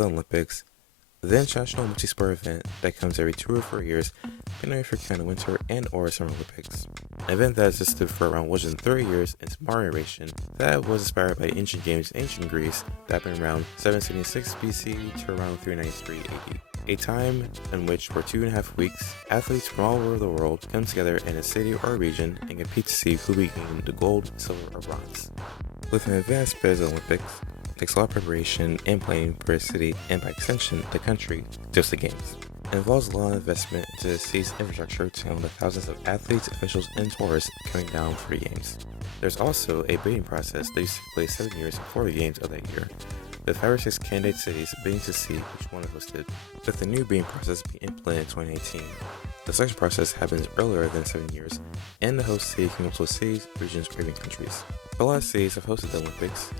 the Olympics, the international multi-sport event that comes every 2 or 4 years, depending if you're counting Winter and or Summer Olympics. An event that existed for around 130 years in its modern iteration that was inspired by ancient games in ancient Greece that happened around 776 BC to around 393 AD. A time in which for 2.5 weeks, athletes from all over the world come together in a city or region and compete to see who gain the gold, silver, or bronze. With an advanced pace of the Olympics, it takes a lot of preparation and planning for a city and by extension the country to host the games. It involves a lot of investment into the city's infrastructure to handle the thousands of athletes, officials, and tourists coming down for the games. There's also a bidding process that used to take place 7 years before the games of that year, with 5 or 6 candidate cities bidding to see which one is hosted, with the new bidding process being implemented in 2018. The selection process happens earlier than 7 years, and the host city can also cities, regions, or even countries. A lot of cities have hosted the Olympics.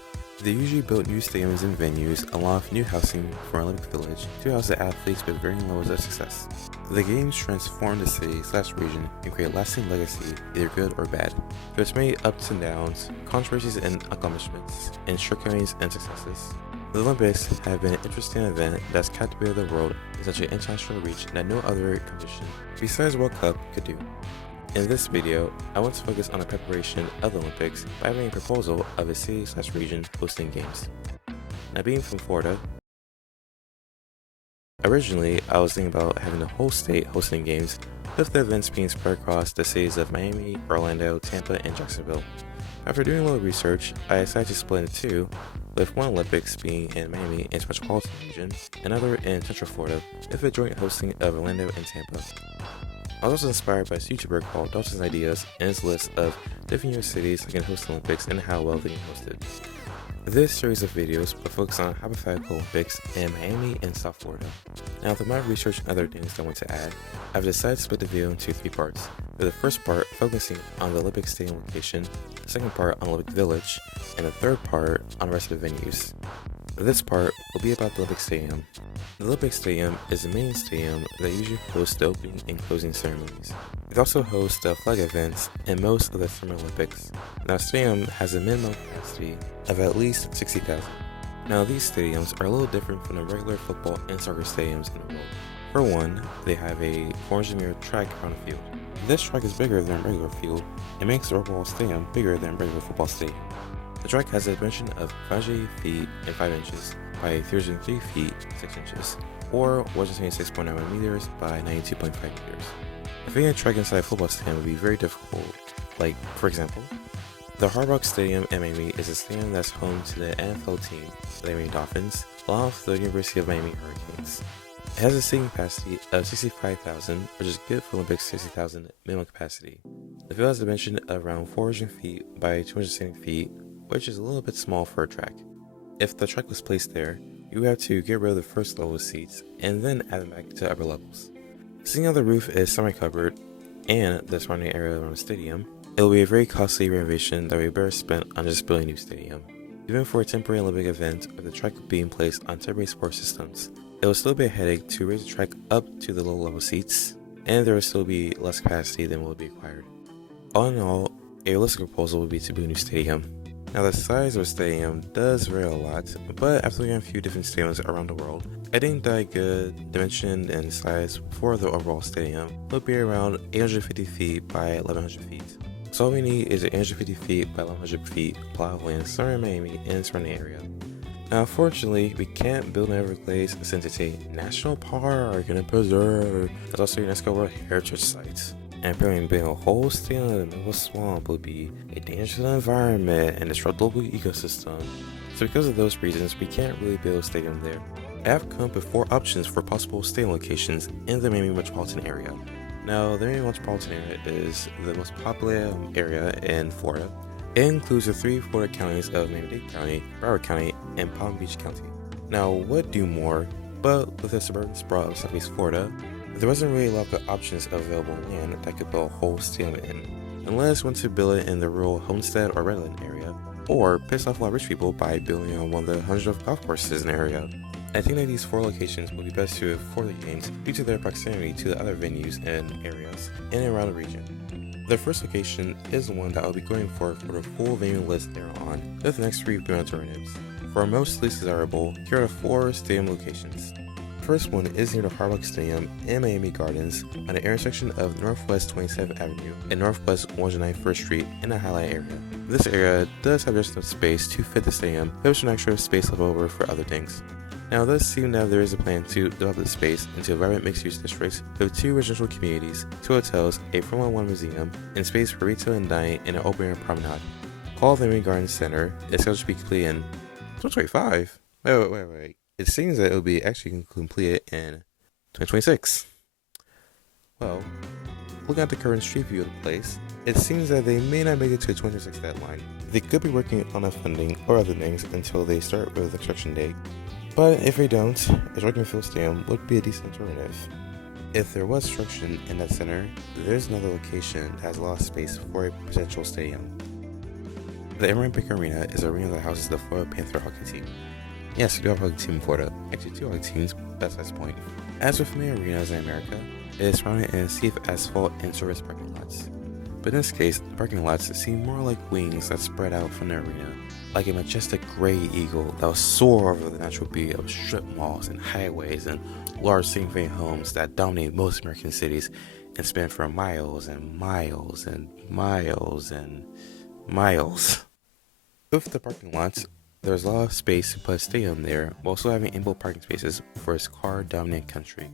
They usually built new stadiums and venues, along with new housing for an Olympic village to house the athletes with varying levels of success. The games transform the city/region and create a lasting legacy, either good or bad. Through its many ups and downs, controversies and accomplishments, and shortcomings and successes, the Olympics have been an interesting event that's captivated the world in such an international reach that no other competition besides World Cup could do. In this video, I want to focus on the preparation of the Olympics by having a proposal of a city/region hosting games. Now, being from Florida, originally I was thinking about having the whole state hosting games, with the events being spread across the cities of Miami, Orlando, Tampa, and Jacksonville. After doing a little research, I decided to split into two, with one Olympics being in Miami and its metropolitan region, another in Central Florida, with a joint hosting of Orlando and Tampa. I was also inspired by this YouTuber called Dalton's Ideas and his list of different US cities that can host the Olympics and how well they can host it. This series of videos will focus on hypothetical Olympics in Miami and South Florida. Now, with my research and other things that I want to add, I've decided to split the video into 3 parts, with the first part focusing on the Olympic stadium location, the second part on Olympic Village, and the third part on the rest of the venues. This part will be about the Olympic Stadium. The Olympic Stadium is the main stadium that usually hosts the opening and closing ceremonies. It also hosts the flag events and most of the Summer Olympics. Now, the stadium has a minimum capacity of at least 60,000. Now, these stadiums are a little different from the regular football and soccer stadiums in the world. For one, they have a 400-meter track around the field. This track is bigger than a regular field and makes the overall stadium bigger than a regular football stadium. The track has a dimension of 580 feet and 5 inches by 303 feet 6 inches, or 126.9 meters by 92.5 meters. Fitting a track inside a football stadium would be very difficult. Like, for example, the Hard Rock Stadium in Miami is a stadium that's home to the NFL team, the Miami Dolphins, along with the University of Miami Hurricanes. It has a seating capacity of 65,000, which is good for Olympics 60,000 minimum capacity. The field has a dimension of around 400 feet by 270 feet, which is a little bit small for a track. If the track was placed there, you would have to get rid of the first level of seats and then add them back to upper levels. Seeing how the roof is semi-covered and the surrounding area around the stadium, it will be a very costly renovation that would be better spent on just building a new stadium. Even for a temporary Olympic event with the track being placed on temporary support systems, it will still be a headache to raise the track up to the low level seats, and there will still be less capacity than would be required. All in all, a realistic proposal would be to build a new stadium. Now, the size of a stadium does vary a lot, but after looking at a few different stadiums around the world, I think that a good dimension and size for the overall stadium would be around 850 feet by 1100 feet. So all we need is 850 feet by 1100 feet plot of land somewhere in Miami and surrounding area. Now, unfortunately, we can't build in Everglades since it's a national park and a preserve. It's also a UNESCO World Heritage Site. And apparently building a whole stadium in the middle of a swamp would be a danger to the environment and disrupt the local ecosystem. So because of those reasons, we can't really build a stadium there. I have come up with 4 options for possible stadium locations in the Miami metropolitan area. Now, the Miami metropolitan area is the most popular area in Florida. It includes the 3 Florida counties of Miami-Dade County, Broward County, and Palm Beach County. Now, what do more, but with the suburban sprawl of Southeast Florida, there wasn't really a lot of options of available land that could build a whole stadium in, unless one to build it in the rural Homestead or Redland area, or piss off a lot of rich people by building on one of the hundreds of golf courses in the area. I think that these 4 locations would be best suited for the games due to their proximity to the other venues and areas in and around the region. The first location is the one that I'll be going for the full venue list later on, with the next 3 viewing alternatives. For most least desirable, here are the 4 stadium locations. The first one is near the Hard Rock Stadium in Miami Gardens on the intersection of Northwest 27th Avenue and Northwest 109th Street in the Highlight area. This area does have just enough space to fit the stadium, but there's an extra space left over for other things. Now, it does seem that there is a plan to develop the space into vibrant mixed-use districts with 2 residential communities, 2 hotels, a Formula 1 museum, and space for retail and dining in an open-air promenade. Call the Miami Garden Center is scheduled to be completed in 2025. Wait. It seems that it will be actually completed in 2026. Well, looking at the current street view of the place, it seems that they may not make it to the 2026 deadline. They could be working on a funding or other things until they start with the construction date. But if they don't, a Jordan Field Stadium would be a decent alternative. If there was construction in that center, there's another location that has a lot of space for a potential stadium. The Amerant Bank Arena is an arena that houses the Florida Panther hockey team. Yes, we do have a hockey team in Florida. Actually, 2 hockey teams, but that's the point. As with many arenas in America, it is surrounded in a sea of asphalt and service parking lots. But in this case, the parking lots seem more like wings that spread out from the arena, like a majestic gray eagle that will soar over the natural beauty of strip malls and highways and large single-family homes that dominate most American cities and span for miles and miles and miles and miles. With the parking lots, there's a lot of space to put a stadium there while still having ample parking spaces for its car-dominant country.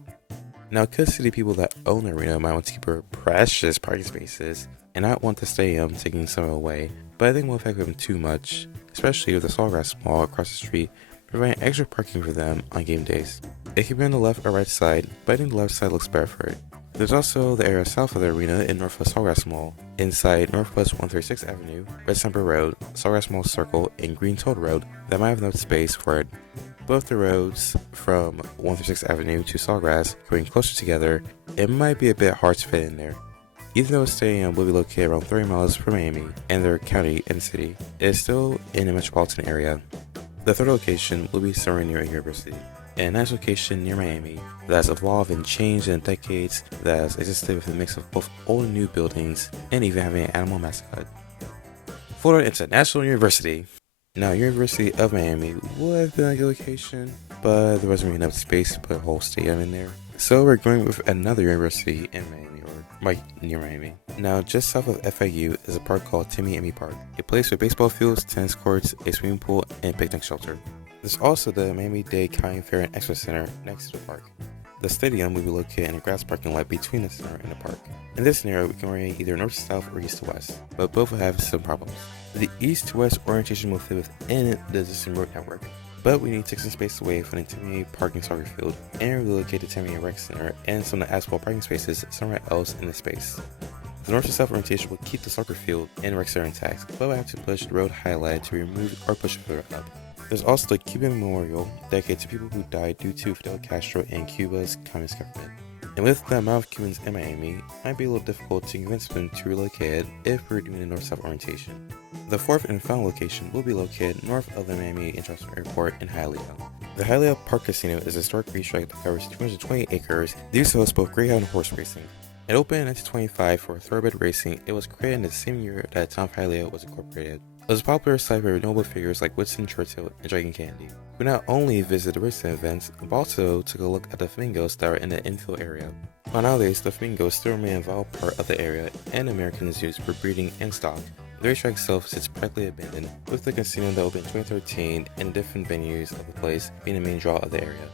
Now, because city people that own the arena might want to keep their precious parking spaces and not want the stadium taking some away, but I think it won't affect them too much, especially with the Sawgrass Mall across the street providing extra parking for them on game days. It can be on the left or right side, but I think the left side looks better for it. There's also the area south of the arena in Northwest Sawgrass Mall, inside Northwest 136th Avenue, Red Summer Road, Sawgrass Mall Circle, and Green Toad Road that might have enough space for it. Both the roads from 136th Avenue to Sawgrass going closer together, it might be a bit hard to fit in there. Even though the stadium will be located around 30 miles from Miami and their county and city, it is still in a metropolitan area. The third location will be somewhere near a university. A nice location near Miami that has evolved and changed in decades, that has existed with a mix of both old and new buildings, and even having an animal mascot. Florida International University. Now, University of Miami would have been a good location, but there wasn't really enough space to put a whole stadium in there. So we're going with another university in Miami, or right near Miami. Now, just south of FIU is a park called Timmy Emmy Park, a place with baseball fields, tennis courts, a swimming pool, and a picnic shelter. There's also the Miami-Dade County Fair and Expo Center next to the park. The stadium will be located in a grass parking lot between the center and the park. In this scenario, we can orient either north to south or east to west, but both will have some problems. The east to west orientation will fit within the existing road network, but we need to take some space away from the Timmy parking soccer field and relocate the Timmy Rec Center and some of the asphalt parking spaces somewhere else in the space. The north to south orientation will keep the soccer field and rec center intact, but we'll have to push the road highlight to remove or push it further up. There's also the Cuban Memorial dedicated to people who died due to Fidel Castro and Cuba's communist government. And with the amount of Cubans in Miami, it might be a little difficult to convince them to relocate it if we're doing a north-south orientation. The fourth and final location will be located north of the Miami International Airport in Hialeah. The Hialeah Park Casino is a historic racetrack that covers 220 acres that used to host both greyhound and horse racing. It opened in 1925 for thoroughbred racing. It was created in the same year that the town of Hialeah was incorporated. It was a popular site for notable figures like Winston Churchill and Dragon Candy, who not only visited the racing events, but also took a look at the flamingos that were in the infill area. While nowadays, the flamingos still remain a vital part of the area and Americans use for breeding and stock. The racetrack itself sits practically abandoned, with the casino that opened in 2013 and different venues of the place being the main draw of the area.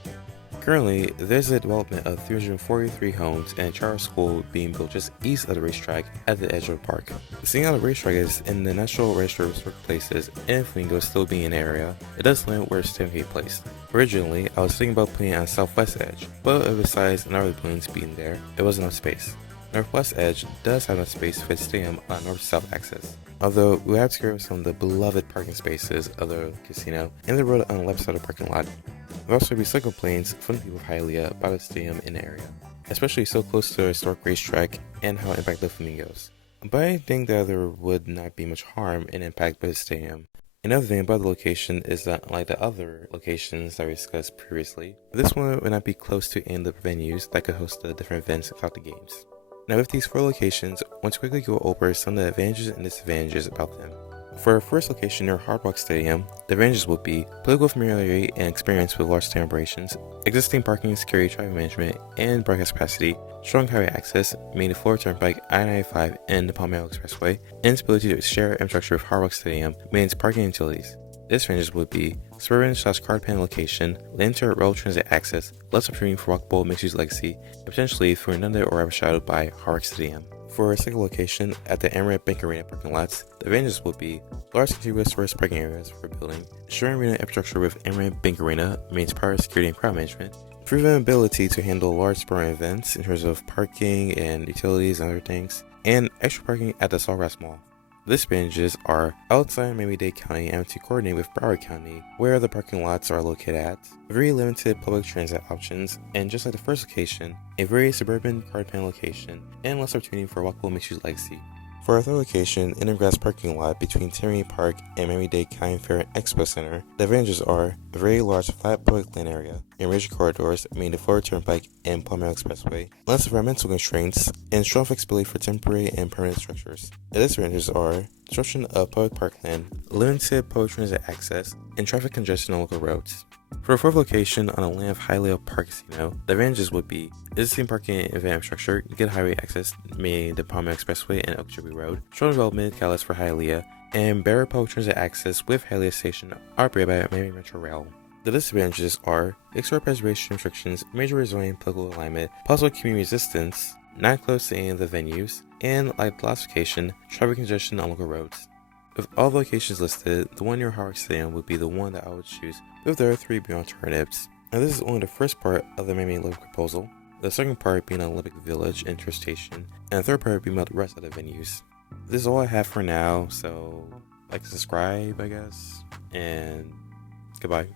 Currently, there's a development of 343 homes and a charter school being built just east of the racetrack at the edge of the park. Seeing how the racetrack is in the National Register of Historic Places and flamingos still being in the area, it does limit where it's typically placed. Originally, I was thinking about putting it on the southwest edge, but besides another buildings being there, it wasn't enough space. Northwest edge does have enough space to fit the stadium on north-south axis. Although we have to get rid of some of the beloved parking spaces of the casino and the road on the left side of the parking lot. There will also be cycle planes from the people of Hialeah about the stadium in the area, especially so close to the historic racetrack and how it impacts the flamingos. But I think that there would not be much harm in impact by the stadium. Another thing about the location is that, unlike the other locations that we discussed previously, this one would not be close to any of the venues that could host the different events throughout the games. Now, with these 4 locations, I want to quickly go over some of the advantages and disadvantages about them. For our first location near Hard Rock Stadium, the advantages would be political familiarity and experience with large stadium operations, existing parking, security, traffic management, and broadcast capacity, strong highway access, meaning the Florida Turnpike, I-95, and the Palmetto Expressway, and its ability to share infrastructure with Hard Rock Stadium, meaning its parking and utilities. Disadvantages would be suburban/card pan location, limited rail transit access, less opportunity for walkable mixed-use legacy, and potentially for inundated or overshadowed by Hard Rock Stadium. For our second location, at the Emirates Bank Arena parking lots, the advantages would be large contiguous first parking areas for building, sharing arena infrastructure with Emirates Bank Arena means prior security and crowd management, proven ability to handle large sporting events in terms of parking and utilities and other things, and extra parking at the Sawgrass Mall. The disadvantages are outside Miami-Dade County and to coordinate with Broward County, where the parking lots are located at, very limited public transit options, and just like the first location, a very suburban card pan location, and less opportunity for walkable mixed-use legacy. For our third location, in a grass parking lot between Tierney Park and Miami-Dade County Fair and Expo Center, the advantages are a very large flat public land area, and rigid corridors, meaning the Florida Turnpike and Palmetto Expressway, less environmental constraints, and strong flexibility for temporary and permanent structures. The disadvantages are disruption of public parkland, limited public transit access, and traffic congestion on local roads. For a fourth location on a land of Hialeah Park Casino, the advantages would be existing parking and event infrastructure, good highway access, meaning the Palmetto Expressway and Okeechobee Road, strong development catalyst for Hialeah, and better public transit access with Hialeah Station operated by Miami Metro Rail. The disadvantages are historic preservation restrictions, major rezoning, political alignment, possible community resistance, not close to any of the venues, and like the last location, traffic congestion on local roads. Of all the locations listed, the one near Hard Rock Stadium would be the one that I would choose, with the other three being alternatives. Now this is only the first part of the Miami Olympic proposal, the second part being an Olympic Village and Tour Station, and the third part being about the rest of the venues. This is all I have for now, so like, subscribe, I guess, and goodbye.